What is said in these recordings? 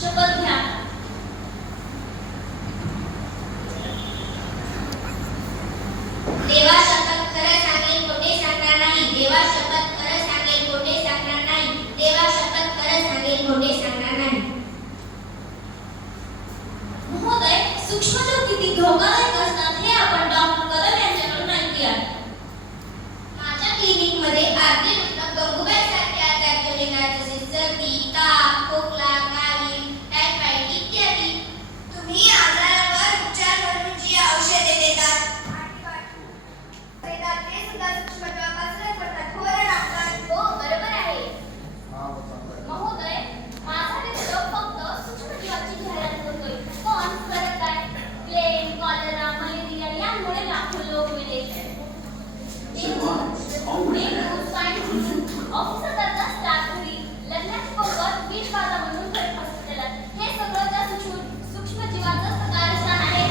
शपथ घ्या. देवा शपथ खरं सांगेल खोटे सांगणार नाही. देवा शपथ खरं सांगेल खोटे सांगणार नाही. देवा शपथ खरं सांगेल खोटे सांगणार नाही. महोदय, सूक्ष्मजीव किती धोकादायक असतात हे आपण डॉक्टर कदम यांच्याकडून ऐकले आहे. माझ्या क्लिनिक मध्ये आरती गंगूबाई सारख्या दर्जनीला जसे सर्दी, ताप, खोकला, कावीळ, टायफॉइड इत्यादी तुम्ही आजारावर उपचार म्हणून जी औषधे देतात ते सुद्धा सूक्ष्मजीवापासूनच बनतात. हो ना डॉक्टर? हो, बरोबर आहे. महोदय, माझा मित्र फक्त सूक्ष्मजीवाची जाहिरात करतोय, पण करत काय? प्लेग, कॉलरा, मलेरिया यामुळे लाखो लोक मेले. ऑफिसर करता स्टाफ घरी, लग्नाची पोकर, विष बाधा म्हणून घरी हॉस्पिटलात. हे सगळं त्या सूक्ष्मजीवाचं कारस्थान आहे.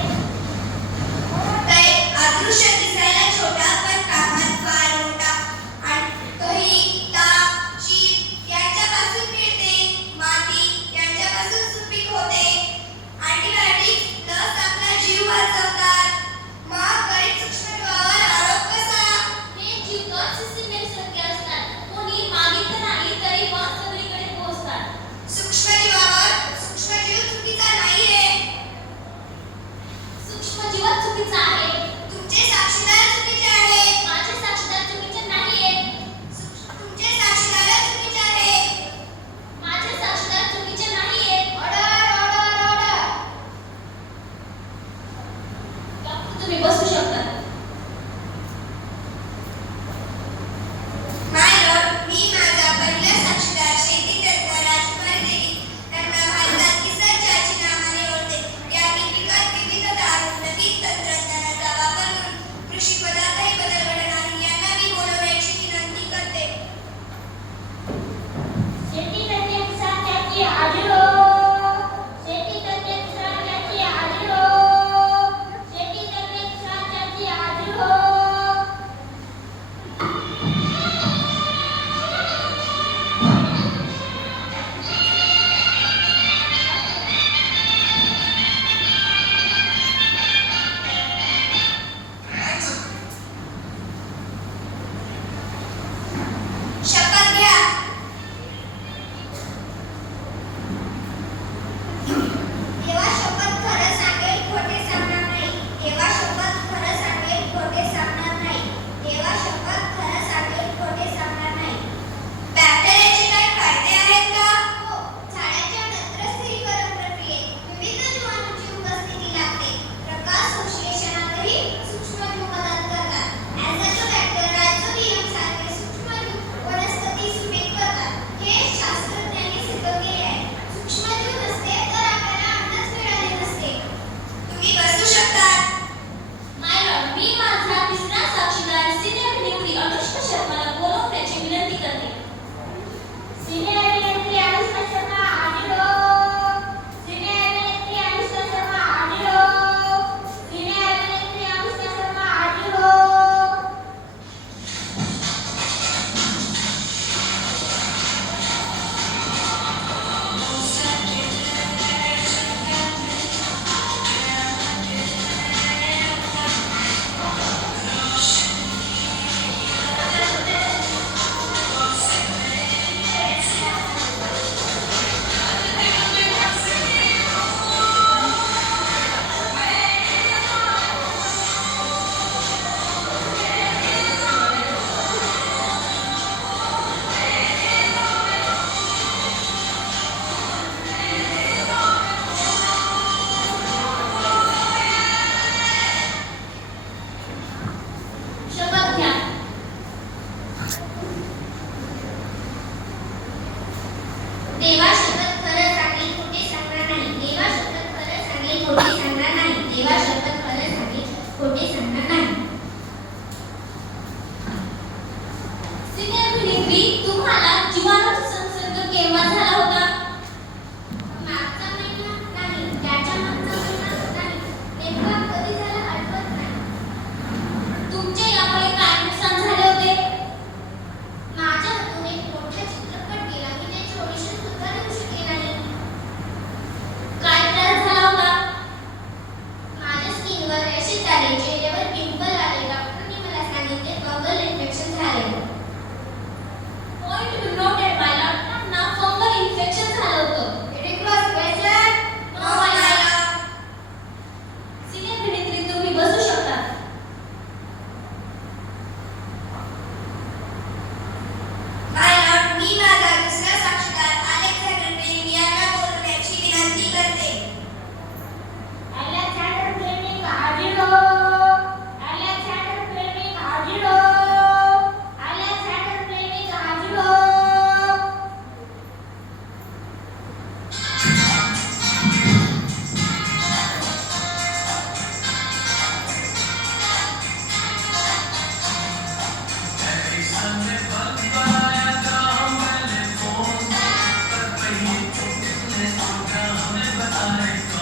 अदृश्य दिसायला छोटा पण कामात फार मोठा. आणि तोही ताप, शीत यांच्यापासून मिळते. माती यांच्यापासून सुपीक होते. अँटीबायोटिक्स लस आपला जीव वाचवतात. मग गरीब सूक्ष्मजीवावर आरोप कसा? हे जीव तर सिस्टीमॅटिकसारखे असतात. कोणी मागितलं नाही तरी पण सगळीकडे पोहोचतात. सूक्ष्मजीव चुकीचा नाहीये. सूक्ष्मजीव चुकीचा आहे. तुमचे साक्षीदार चुकीचे आहेत. माझे साक्षीदार चुकीचे नाहीयेत. तुमचे साक्षीदार चुकीचे आहेत. माझे साक्षीदार चुकीचे नाहीयेत. Order order order. डॉक्टर, तुम्ही बसू शकता. माय लॉर्ड, मी माझा पहिला साक्षीदार शेती तज्ञ राजकुमारी देवी यांना भारतात किसनच्याची नावाने ओळखते. यांनी पिकात विविधता आणून नवीन तंत्रज्ञानाचा वापर करून कृषी पदार्थाही बदल घडवून आणून यांना मी बोलवण्याची विनंती करते. शेती तज्ञ किसानच्याची हाजीर हो. शेती तज्ञ किसानच्याची हाजीर हो. शेती तज्ञ किसानच्याची हाजीर हो. शपथ घ्या. देवा शपथ खरं सांगेल खोटे सांगणार नाही. देवा शपथ खरं सांगेल खोटे सांगणार नाही. देवा शपथ खरं सांगेल खोटे सांगणार नाही. बॅक्टेरियाचे काही फायदे आहेत का? हो, झाडाच्या नत्र स्थिरीकरण प्रक्रियेत विविध जीवाणूंची उपस्थिती लागते. प्रकाश संश्लेषणातही सूक्ष्मजीव मदत करतात. ॲझोबॅक्टर, रायझोबियम सारखे सूक्ष्मजीव वनस्पती सुपीक करतात. हे शास्त्रज्ञांनी सिद्ध केले आहे. सूक्ष्मजीव नसते तर आपल्याला अन्नच मिळाले नसते. तुम्ही बसू शकता. माय लॉर्ड, मी माझा तिसरा साक्षीदार सिनियर अभिनेत्री अनुष्का शर्माला बोलवण्याची विनंती करते. सिनियर अभिनेत्री अनुष्का शर्मा हाजीर हो. सिनियर अभिनेत्री अनुष्का शर्मा हाजीर हो. सिनियर अभिनेत्री अनुष्का शर्मा हाजीर हो. शपथ घ्या. देवा शपथ खरं सांगेल खोटे सांगणार नाही. देवा शपथ खरं सांगेल खोटे सांगणार नाही. देवा शपथ खरं सांगेल खोटे सांगणार नाही. सिनियर अभिनेत्री, तुम्हाला जीवाणूचा संसर्ग केव्हा झाला होता? मागचा महिना नाही. त्याच्या मागचा महिना नाही. नेमका कधी झाला आठवत नाही. तुमचे यामुळे काय नुकसान झाले होते? माझ्या हातून एक मोठा चित्रपट गेला. मी त्याचे ऑडिशन सुद्धा देऊ शकले नाही. eyes.